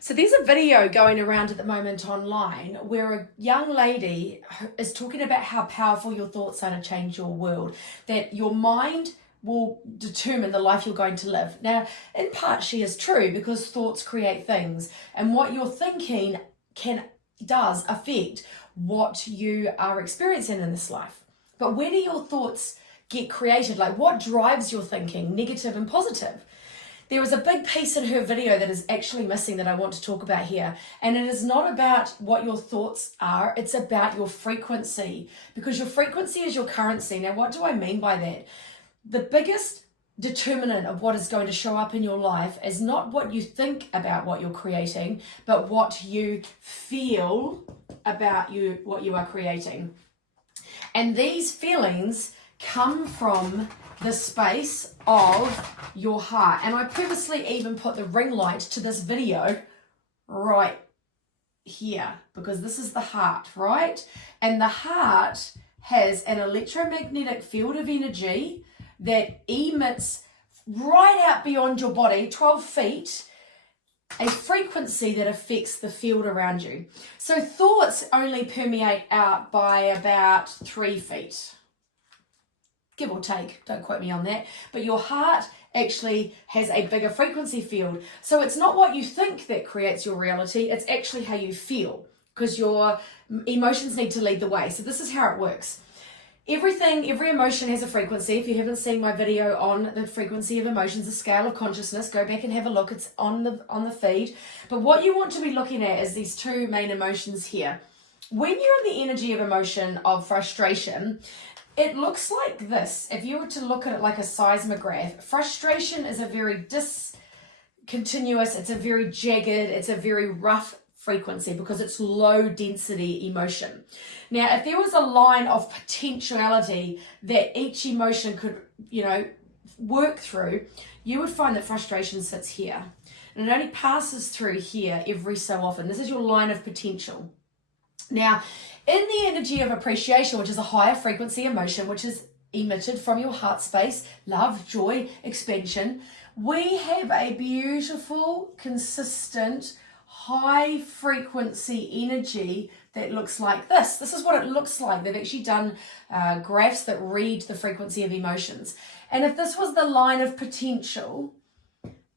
So there's a video going around at the moment online where a young lady is talking about how powerful your thoughts are to change your world, that your mind will determine the life you're going to live. Now, in part she is true because thoughts create things, and what you're thinking does affect what you are experiencing in this life. But where do your thoughts get created? Like, what drives your thinking, negative and positive? There is a big piece in her video that is actually missing that I want to talk about here. And it is not about what your thoughts are, it's about your frequency. Because your frequency is your currency. Now, what do I mean by that? The biggest determinant of what is going to show up in your life is not what you think about what you're creating, but what you feel about what you are creating. And these feelings come from the space of your heart. And I purposely even put the ring light to this video right here, because this is the heart, right? And the heart has an electromagnetic field of energy that emits right out beyond your body, 12 feet, a frequency that affects the field around you. So thoughts only permeate out by about 3 feet. Give or take, don't quote me on that. But your heart actually has a bigger frequency field. So it's not what you think that creates your reality, it's actually how you feel, because your emotions need to lead the way. So this is how it works. Every emotion has a frequency. If you haven't seen my video on the frequency of emotions, the scale of consciousness, go back and have a look. It's on the feed. But what you want to be looking at is these two main emotions here. When you're in the energy of emotion of frustration, it looks like this. If you were to look at it like a seismograph, frustration is a very discontinuous, it's a very jagged, it's a very rough frequency because it's low density emotion. Now, if there was a line of potentiality that each emotion could, work through, you would find that frustration sits here. And it only passes through here every so often. This is your line of potential. Now, in the energy of appreciation, which is a higher frequency emotion, which is emitted from your heart space, love, joy, expansion, we have a beautiful, consistent, high frequency energy that looks like this. This is what it looks like. They've actually done graphs that read the frequency of emotions. And if this was the line of potential,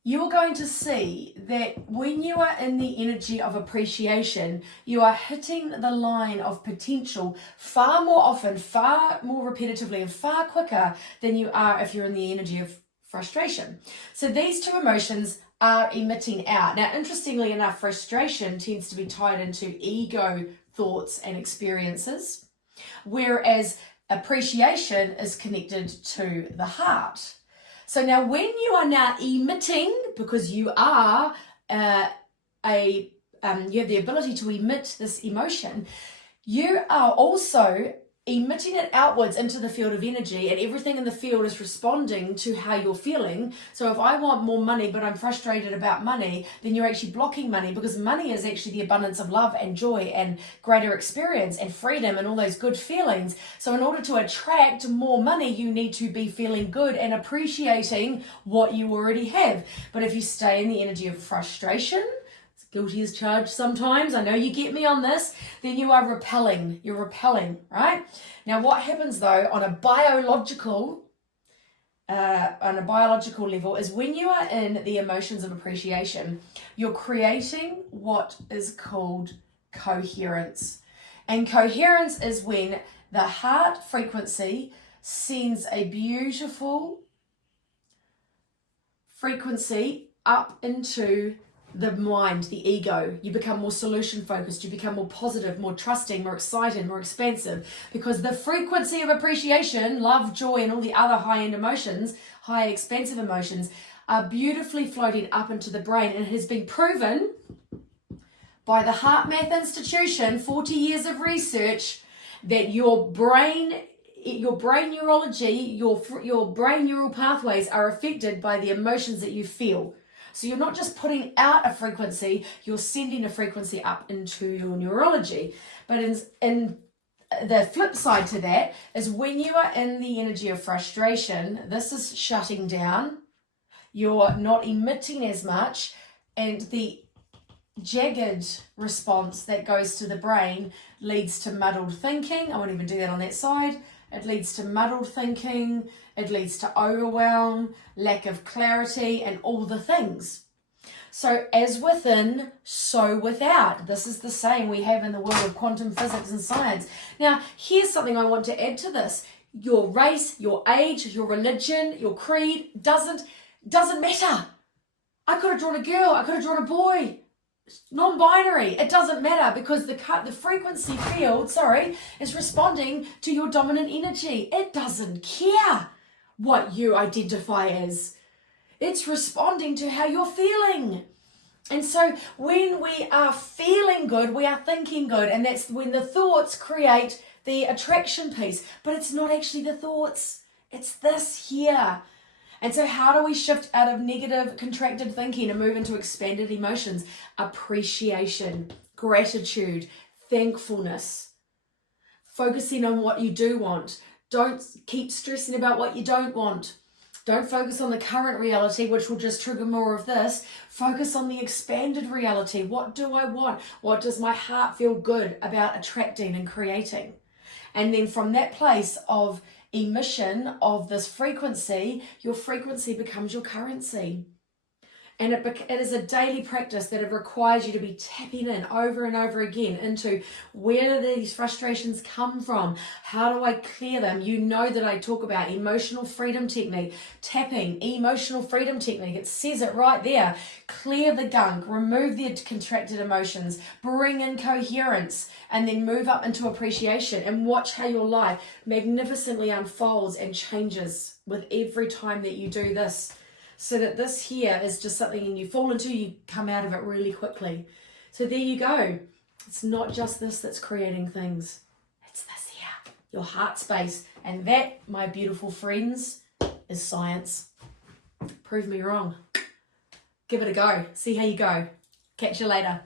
you're going to see that when you are in the energy of appreciation, you are hitting the line of potential far more often, far more repetitively, and far quicker than you are if you're in the energy of frustration. So these two emotions are emitting out. Now, interestingly enough, frustration tends to be tied into ego thoughts and experiences, whereas appreciation is connected to the heart. So now when you are now emitting, because you are you have the ability to emit this emotion, you are also emitting it outwards into the field of energy, and everything in the field is responding to how you're feeling. So if I want more money, but I'm frustrated about money, then you're actually blocking money, because money is actually the abundance of love and joy and greater experience and freedom and all those good feelings. So in order to attract more money, you need to be feeling good and appreciating what you already have. But if you stay in the energy of frustration, guilty as charged sometimes, I know you get me on this, then you are repelling. You're repelling, right? Now, what happens though on a biological level is when you are in the emotions of appreciation, you're creating what is called coherence. And coherence is when the heart frequency sends a beautiful frequency up into the mind, the ego. You become more solution focused, you become more positive, more trusting, more excited, more expansive, because the frequency of appreciation, love, joy, and all the other high-end emotions, high expansive emotions, are beautifully floating up into the brain. And it has been proven by the Heart Math Institution, 40 years of research, that your brain neurology, your brain neural pathways are affected by the emotions that you feel. So you're not just putting out a frequency, you're sending a frequency up into your neurology. But in the flip side to that is when you are in the energy of frustration, this is shutting down, you're not emitting as much, and the jagged response that goes to the brain leads to muddled thinking. I won't even do that on that side. It leads to muddled thinking. It leads to overwhelm, lack of clarity, and all the things. So as within, so without. This is the same we have in the world of quantum physics and science. Now, here's something I want to add to this. Your race, your age, your religion, your creed doesn't matter. I could have drawn a girl. I could have drawn a boy. Non-binary. It doesn't matter because the frequency field, is responding to your dominant energy. It doesn't care what you identify as. It's responding to how you're feeling. And so when we are feeling good, we are thinking good, and that's when the thoughts create the attraction piece. But it's not actually the thoughts. It's this here. And so how do we shift out of negative, contracted thinking and move into expanded emotions? Appreciation, gratitude, thankfulness, focusing on what you do want. Don't keep stressing about what you don't want. Don't focus on the current reality, which will just trigger more of this. Focus on the expanded reality. What do I want? What does my heart feel good about attracting and creating? And then from that place of emission of this frequency, your frequency becomes your currency. And it is a daily practice that it requires you to be tapping in over and over again into where do these frustrations come from? How do I clear them? You know that I talk about emotional freedom technique, tapping, emotional freedom technique. It says it right there. Clear the gunk, remove the contracted emotions, bring in coherence, and then move up into appreciation and watch how your life magnificently unfolds and changes with every time that you do this. So that this here is just something and you fall into, you come out of it really quickly. So there you go. It's not just this that's creating things. It's this here, your heart space. And that, my beautiful friends, is science. Prove me wrong. Give it a go. See how you go. Catch you later.